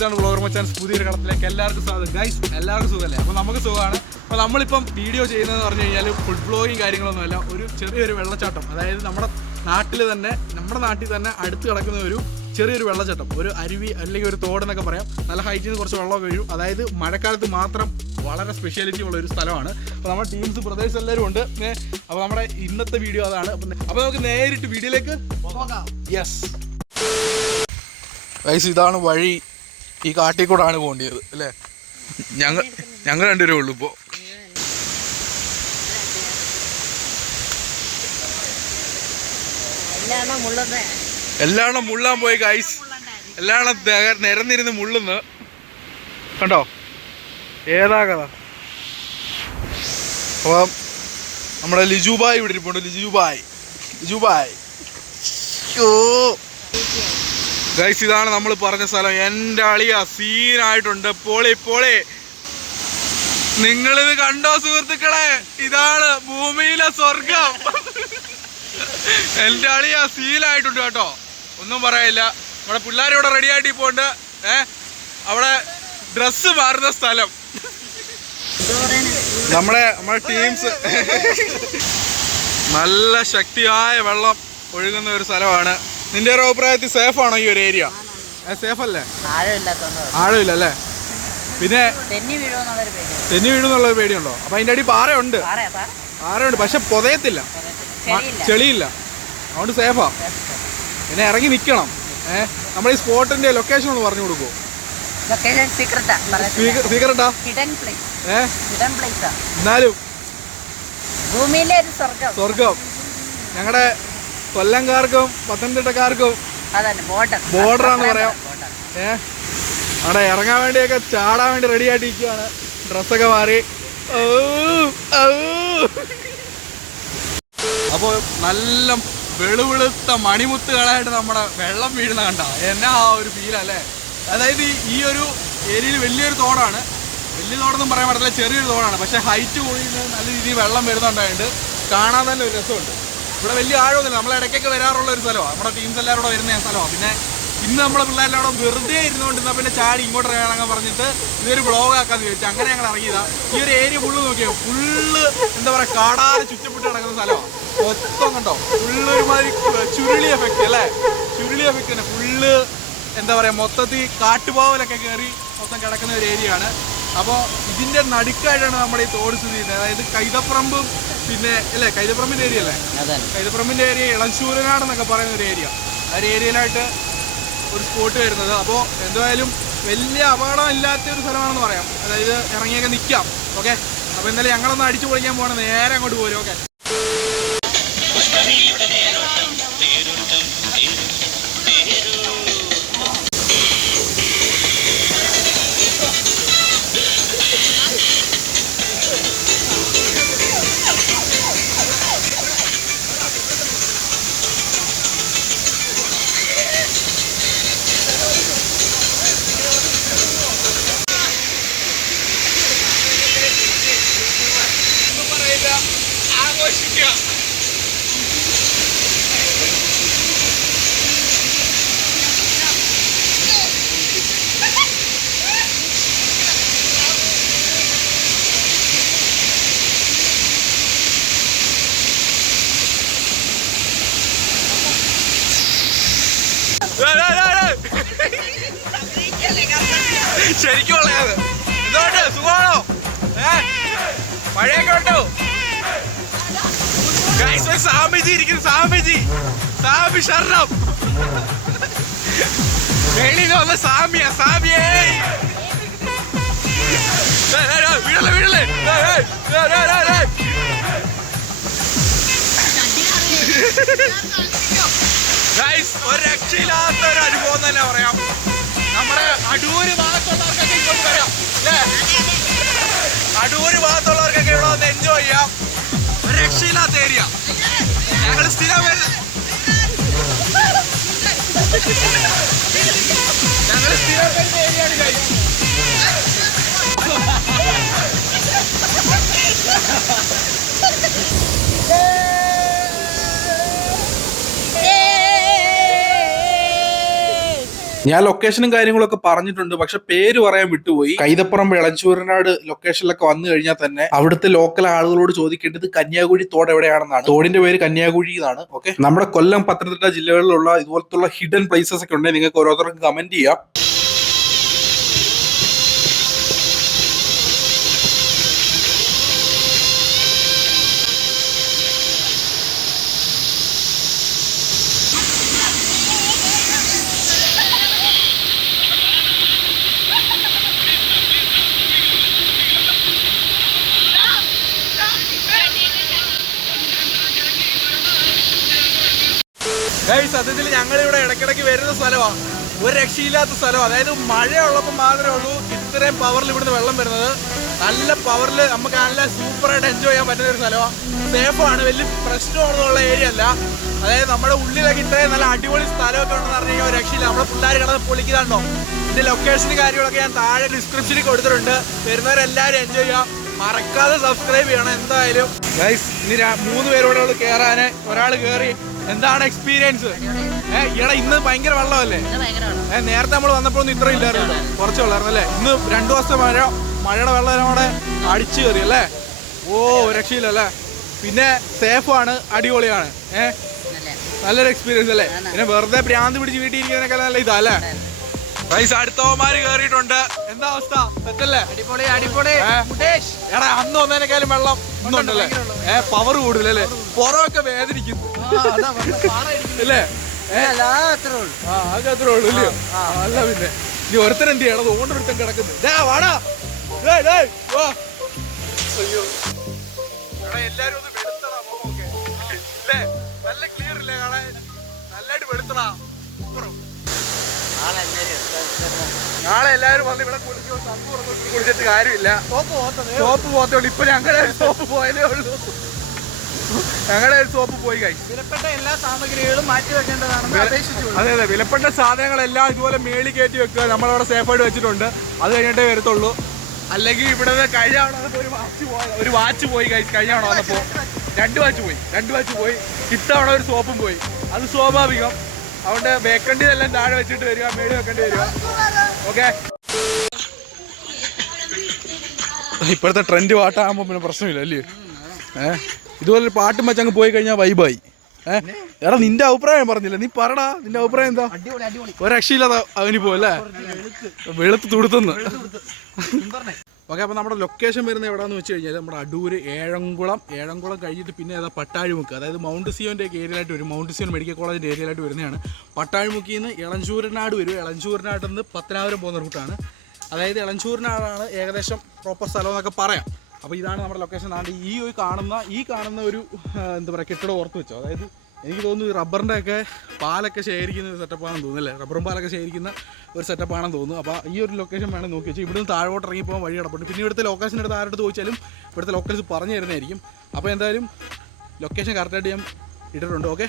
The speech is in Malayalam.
ഇതാണ് ബ്ലോഗർ മച്ചാൻസ് പുതിയൊരു കടത്തിലേക്ക് എല്ലാവർക്കും സ്വാഗതം. ഗൈസ് എല്ലാവർക്കും സുഖമല്ലേ? അപ്പോൾ നമുക്ക് സുഖമാണ്. അപ്പോൾ നമ്മളിപ്പം വീഡിയോ ചെയ്യുന്നതെന്ന് പറഞ്ഞു കഴിഞ്ഞാൽ ഫുഡ് ബ്ലോഗിങ് കാര്യങ്ങളൊന്നുമല്ല ഒരു ചെറിയൊരു വെള്ളച്ചാട്ടം. അതായത് നമ്മുടെ നാട്ടിൽ തന്നെ നമ്മുടെ നാട്ടിൽ തന്നെ അടുത്ത് കിടക്കുന്ന ഒരു ചെറിയൊരു വെള്ളച്ചാട്ടം. ഒരു അരുവി അല്ലെങ്കിൽ ഒരു തോടെന്നൊക്കെ പറയാം. നല്ല ഹൈറ്റിൽ നിന്ന് കുറച്ച് വെള്ളം വീഴും അതായത് മഴക്കാലത്ത് മാത്രം വളരെ സ്പെഷ്യാലിറ്റി ഉള്ള ഒരു സ്ഥലമാണ്. അപ്പോൾ നമ്മുടെ ടീംസ് പ്രദേശം എല്ലാവരും ഉണ്ട്. അപ്പോൾ നമ്മുടെ ഇന്നത്തെ വീഡിയോ അതാണ്. അപ്പോൾ നമുക്ക് നേരിട്ട് വീഡിയോയിലേക്ക് യെസ് വയസ്സ് ഇതാണ് വഴി. ഈ കാട്ടിൽ കൂടാണ് പോണ്ടിയത് അല്ലേ? ഞങ്ങൾ ഞങ്ങൾ രണ്ടുപേരേ ഉള്ളൂ ഇപ്പോ. എല്ലാണോ മുള്ളാൻ പോയി ഗൈസ് എല്ലാണോ നിരന്നിരുന്ന് മുള്ളുന്ന്. കണ്ടോ? ഏതാ കഥ? അപ്പം നമ്മുടെ ലിജുബായ് ഇവിടെ ഇരിപ്പുണ്ട്. ലിജുബായ് ലിജുബായ് ഓ ഗൈസ് ഇതാണ് നമ്മൾ പറഞ്ഞ സ്ഥലം. എന്റെ അളിയ സീനായിട്ടുണ്ട്. Poly poly. നിങ്ങളിത് കണ്ടോ സുഹൃത്തുക്കളെ? ഇതാണ് ഭൂമിയിലെ സ്വർഗം. എന്റെ അളിയ സീലായിട്ടുണ്ട് കേട്ടോ. ഒന്നും പറയില്ല. നമ്മുടെ പിള്ളേർ ഇവിടെ റെഡി ആയിട്ട് പോണ്ട് ഏ? അവിടെ ഡ്രസ്സ് മാറുന്ന സ്ഥലം. നമ്മളെ നമ്മുടെ ടീംസ് നല്ല ശക്തിയായ വെള്ളം ഒഴുകുന്ന ഒരു സ്ഥലമാണ്. നിന്റെ ഒരു അഭിപ്രായത്തിൽ സേഫ് ആണോ ഈ ഒരു ഏരിയ സേഫ് അല്ലേ? ആഴമില്ല അല്ലേ പിന്നെ തെന്നി വീഴുന്നുള്ള പേടിയുണ്ടോ. അപ്പൊ അതിന്റെ അടി പാറയുണ്ട്. പറയാ പറ? പാറയുണ്ട് പക്ഷെ പൊതയത്തില്ല. ചെളിയില്ല. അതുകൊണ്ട് സേഫാ പിന്നെ ഇറങ്ങി നിൽക്കണം ഏഹ് നമ്മുടെ ഈ സ്പോട്ടിന്റെ ലൊക്കേഷൻ ഒന്ന് പറഞ്ഞു കൊടുക്കുമോ സീക്രട്ടാ ഏഹ് എന്നാലും ഭൂമിയിലെ സ്വർഗം ഞങ്ങളുടെ കൊല്ലംകാർക്കും പത്തനംതിട്ടക്കാർക്കും അതന്നെ ബോർഡർ Border ആണെന്ന് പറയാം. ഏഹ് അവിടെ ഇറങ്ങാൻ വേണ്ടിയൊക്കെ ചാടാൻ വേണ്ടി റെഡി ആയിട്ടിരിക്കുകയാണ് ഡ്രസ്സൊക്കെ മാറി. അപ്പോൾ നല്ല വെളുവെളുത്ത മണിമുത്തുകളായിട്ട് നമ്മുടെ വെള്ളം വീഴുന്ന കണ്ട? എന്നാ ആ ഒരു ഫീൽ അല്ലേ? അതായത് ഈ- ഈ ഒരു ഏരിയയിൽ വലിയൊരു തോടാണ്. വലിയ തോടൊന്നും പറയാൻ പറ്റില്ല ചെറിയൊരു തോടാണ്. പക്ഷെ ഹൈറ്റ് കൂടി നല്ല രീതിയിൽ വെള്ളം വരുന്നുണ്ടായിട്ട് കാണാൻ തന്നെ ഒരു രസമുണ്ട്. ഇവിടെ വലിയ ആഴമൊന്നുമില്ല. നമ്മളെ ഇടയ്ക്കൊക്കെ വരാറുള്ള ഒരു സ്ഥലമാണ് നമ്മുടെ ടീംസ് എല്ലാവരും കൂടെ വരുന്ന സ്ഥലമാണ് പിന്നെ ഇന്ന് നമ്മളെ പിള്ളേരെല്ലാം വെറുതെ ഇരുന്നുകൊണ്ടിരുന്ന പിന്നെ ചാടി ഇങ്ങോട്ട് ഇറങ്ങാൻ പറഞ്ഞിട്ട് ഇതൊരു ബ്ലോഗ് ആക്കാന്ന് ചോദിച്ചു അങ്ങനെ ഞങ്ങൾ ഇറങ്ങിയതാ. ഈ ഒരു ഏരിയ ഫുള്ള് നോക്കിയോ? ഫുള്ള് എന്താ പറയാ കാടാതെ ചുറ്റപ്പെട്ട് കിടക്കുന്ന സ്ഥലമാണ് മൊത്തം കണ്ടോ? ഫുള്ള് ഒരുമാതിരി ചുരുളി എഫക്റ്റ് അല്ലേ? ചുരുളി എഫക്റ്റ് തന്നെ. ഫുള്ള് എന്താ പറയാ മൊത്തത്തിൽ കാട്ടുപാവലൊക്കെ കയറി മൊത്തം കിടക്കുന്ന ഒരു ഏരിയ ആണ്. അപ്പോൾ ഇതിന്റെ നടുക്കായിട്ടാണ് നമ്മുടെ ഈ തോട് സ്ഥിതി ചെയ്യുന്നത്. അതായത് കൈതപ്പറമ്പും പിന്നെ അല്ലേ കൈതപ്പറമ്പിന്റെ ഏരിയ അല്ലേ? കൈതപ്പറമ്പിന്റെ ഏരിയ ഇളശൂരനാട് എന്നൊക്കെ പറയുന്ന ഒരു ഏരിയ ആ ഒരു ഏരിയയിലായിട്ട് ഒരു സ്പോട്ട് വരുന്നത്. അപ്പോൾ എന്തായാലും വലിയ അപകടം ഇല്ലാത്ത ഒരു സ്ഥലമാണെന്ന് പറയാം. അതായത് ഇറങ്ങിയൊക്കെ നിൽക്കാം ഓക്കെ അപ്പോൾ എന്തായാലും ഞങ്ങളൊന്ന് അടിച്ചു പൊളിക്കാൻ പോകണം നേരെ അങ്ങോട്ട് പോരും. ഓക്കെ ശരിക്കും ഉള്ളത്. ഇതോട്ട് സുഖമാണോ? ഏ? മഴയൊക്കെ ഉണ്ടോ? സ്വാമിജി ഇരിക്കുന്നു സ്വാമിജി. സ്വാമി ശരണം. വെളിയിൽ വന്ന സ്വാമിയാ സ്വാമിയേ. ഏയ്. Guys, ഒരു രക്ഷയില്ലാത്ത ഒരു അനുഭവം തന്നെ പറയാം. നമ്മുടെ അടൂര് ഭാഗത്തുള്ളവർക്കൊക്കെ ഭാഗത്തുള്ളവർക്കൊക്കെ ഇവിടെ വന്ന് എൻജോയ് ചെയ്യാം. രക്ഷയില്ലാത്ത ഏരിയ ഞങ്ങൾ സ്ഥിരം വരുന്ന ഞാൻ ലൊക്കേഷനും കാര്യങ്ങളൊക്കെ പറഞ്ഞിട്ടുണ്ട്. പക്ഷെ പേര് പറയാൻ വിട്ടുപോയി. കൈതപ്പുറം ഇളച്ചൂരനാട് ലൊക്കേഷനിലൊക്കെ വന്നു കഴിഞ്ഞാൽ തന്നെ അവിടുത്തെ ലോക്കൽ ആളുകളോട് ചോദിക്കേണ്ടത് കന്യാകുഴി തോട് എവിടെയാണെന്നാണ്. തോടിന്റെ പേര് കന്യാകുഴി എന്നാണ്. ഓക്കെ നമ്മുടെ കൊല്ലം പത്തനംതിട്ട ജില്ലകളിലുള്ള ഇതുപോലത്തുള്ള ഹിഡൻ പ്ലേസസ് ഒക്കെ ഉണ്ടെങ്കിൽ നിങ്ങൾക്ക് ഓരോരുത്തർക്കും കമന്റ് ചെയ്യാം. സത്യത്തിൽ ഞങ്ങൾ ഇവിടെ ഇടയ്ക്കിടയ്ക്ക് വരുന്ന സ്ഥലമാണ് ഒരു രക്ഷയില്ലാത്ത സ്ഥലം അതായത് മഴയുള്ളപ്പോൾ മാത്രമേ ഉള്ളൂ. ഇത്രയും പവറിൽ ഇവിടുന്ന് വെള്ളം വരുന്നത്. നല്ല പവറിൽ നമുക്ക് നല്ല സൂപ്പറായിട്ട് എൻജോയ് ചെയ്യാൻ പറ്റുന്ന ഒരു സ്ഥലമാണ് സേഫാണ് വലിയ പ്രശ്നമാണെന്നുള്ള ഏരിയ അല്ല. അതായത് നമ്മുടെ ഉള്ളിലൊക്കെ ഇത്രയും നല്ല അടിപൊളി സ്ഥലമൊക്കെ ഉണ്ടെന്ന് പറഞ്ഞു കഴിഞ്ഞാൽ രക്ഷയില്ല. നമ്മുടെ പിള്ളേർ കിടന്ന് പൊളിക്കുന്നുണ്ടോ? ഇതിന്റെ ലൊക്കേഷനും കാര്യങ്ങളൊക്കെ ഞാൻ താഴെ ഡിസ്ക്രിപ്ഷനിൽ കൊടുത്തിട്ടുണ്ട്. വരുന്നവരെല്ലാവരും എൻജോയ് ചെയ്യാം മറക്കാതെ സബ്സ്ക്രൈബ് ചെയ്യണം എന്തായാലും. ഗൈസ് ഇനി മൂന്ന് പേരോടെ കയറാൻ ഒരാൾ കയറി എന്താണ് എക്സ്പീരിയൻസ് ഏഹ് ഈടെ ഇന്ന് ഭയങ്കര വെള്ളമല്ലേ? ഏഹ് നേരത്തെ നമ്മൾ വന്നപ്പോൾ ഒന്നും ഇത്ര ഇല്ലായിരുന്നു കുറച്ച് വെള്ളമായിരുന്നു അല്ലേ? ഇന്ന് രണ്ടു ദിവസത്തെ മഴ മഴയുടെ വെള്ളം അവിടെ അടിച്ചു കയറി അല്ലേ? ഓ രക്ഷയില്ലല്ലേ പിന്നെ സേഫാണ് അടിപൊളിയാണ്. ഏഹ് നല്ലൊരു എക്സ്പീരിയൻസ് അല്ലേ? പിന്നെ വെറുതെ പ്രാന്ത് പിടിച്ച് വീട്ടിൽ ഇരിക്കുന്നതിനൊക്കെ നല്ല ഇതാ അല്ലേ? പൈസ അടുത്തവന്മാര് കേറിയിട്ടുണ്ട്. എന്താ അവസ്ഥ? പറ്റല്ലേ അടിപൊളി അടിപൊളി? എടാ അന്ന് ഒന്നേനേക്കാളും വെള്ളം ഇന്നുണ്ടല്ലേ ഏ പവർ കൂടുതലല്ലേ? പുറമൊക്കെ വേദനിക്കുന്നു. അല്ലേ? അത്രേ ഉള്ളൂ. ഇല്ലയോ? അല്ല പിന്നെ. നീ ഒരുത്തൻ എന്ത് ചെയ്യണം? അത് ഓണ്ടൊരുത്തൻ കിടക്കുന്നു. ദാ, വാടാ. എല്ലാരും ഒന്ന് നാളെ എല്ലാവരും വന്ന് ഇവിടെ കുളിച്ച് തുറന്നിട്ട് കുളിച്ചിട്ട് കാര്യമില്ല. സോപ്പ് പോത്തേ ഉള്ളൂ. ഇപ്പൊ ഞങ്ങളുടെ സോപ്പ് പോയതേ ഉള്ളൂ. ഞങ്ങളുടെ ഒരു സോപ്പ് പോയി കൈ. വിലപ്പെട്ട എല്ലാ സാമഗ്രികളും മാറ്റി വെക്കേണ്ടതാണ് അതെ അതെ. വിലപ്പെട്ട സാധനങ്ങളെല്ലാം ഇതുപോലെ മേളി കയറ്റി വെക്കുക. നമ്മളവിടെ സേഫായിട്ട് വെച്ചിട്ടുണ്ട്. അത് കഴിഞ്ഞിട്ടേ വരത്തുള്ളൂ. അല്ലെങ്കിൽ ഇവിടെ കഴിഞ്ഞ ഒരു വാച്ച് പോയി ഒരു വാച്ച് പോയി കൈ. കഴിഞ്ഞ അതപ്പോ വന്നപ്പോ രണ്ട് വാച്ച് പോയി. രണ്ട് വാച്ച് പോയി. ഇത്തവണ ഒരു സോപ്പും പോയി. അത് സ്വാഭാവികം. അതുകൊണ്ട് വെക്കേണ്ടതെല്ലാം താഴെ വെച്ചിട്ട് വരിക മേടി വെക്കേണ്ടി വരിക. ഓക്കെ ഇപ്പോഴത്തെ ട്രെൻഡ് പാട്ടാകുമ്പോൾ പിന്നെ പ്രശ്നമില്ല അല്ലേ? ഏ? ഇതുപോലെ ഒരു പാട്ടും വെച്ച് അങ്ങ് പോയി കഴിഞ്ഞാൽ വൈബായി ഏ? എടാ നിന്റെ അഭിപ്രായം പറഞ്ഞില്ല? നീ പറടാ നിന്റെ അഭിപ്രായം എന്താ? അടിപൊളി അടിപൊളി. ഒരു രക്ഷയില്ലാതെ അവന് പോയല്ലേ വെളുത്ത് തുടുത്തുന്ന്. ഓക്കെ അപ്പോൾ നമ്മുടെ ലൊക്കേഷൻ വരുന്നത് എവിടെയാണെന്ന് വെച്ച് കഴിഞ്ഞാൽ നമ്മുടെ അടൂർ ഏഴംകുളം. ഏഴംകുളം കഴിഞ്ഞിട്ട് പിന്നെ ഏതാ പട്ടാഴിമുക്ക്. അതായത് മൗണ്ട് സിയോന്റെ ഏരിയയിലായിട്ട് വരും. മൗണ്ട് സിയോൻ മെഡിക്കൽ കോളേജിന്റെ ഏരിയയിലായിട്ട് വരുന്നതാണ്. പട്ടാഴിമുക്കിൽ നിന്ന് ഇളഞ്ചൂരനാട് വരും. ഇളഞ്ചൂരനാട് നിന്ന് പത്തനാപുരം പോകുന്ന റൂട്ടാണ് അതായത് ഇളഞ്ചൂരനാടാണ് ഏകദേശം പ്രോപ്പർ സ്ഥലം എന്നൊക്കെ പറയാം. അപ്പോൾ ഇതാണ് നമ്മുടെ ലൊക്കേഷൻ ആണ് ഈ കാണുന്ന ഈ കാണുന്ന ഒരു എന്താ പറയുക കെട്ടിടം ഓർത്ത് വെച്ചോ. അതായത് എനിക്ക് തോന്നുന്നു ഈ റബ്ബറിന്റെ ഒക്കെ പാലൊക്കെ ശേഖരിക്കുന്ന ഒരു സെറ്റപ്പാണെന്ന് തോന്നുന്നു അല്ലേ? റബ്ബറും പാലൊക്കെ ശേഖരിക്കുന്ന ഒരു സെറ്റപ്പാണെന്ന് തോന്നുന്നു. അപ്പോൾ ഈ ഒരു ലൊക്കേഷൻ വേണം നോക്കി വെച്ചാൽ ഇവിടുന്ന് താഴോട്ട് ഇറങ്ങി പോകാൻ വഴി കിടപ്പുണ്ട്. പിന്നെ ഇവിടുത്തെ ലൊക്കേഷൻ എടുത്ത് ആരുടെ ചോദിച്ചാലും ഇവിടുത്തെ ലൊക്കേഷൻ പറഞ്ഞു തരുന്നതായിരിക്കും. അപ്പോൾ എന്തായാലും ലൊക്കേഷൻ കറക്റ്റായിട്ട് ഞാൻ ഇട്ടിട്ടുണ്ട്. ഓക്കെ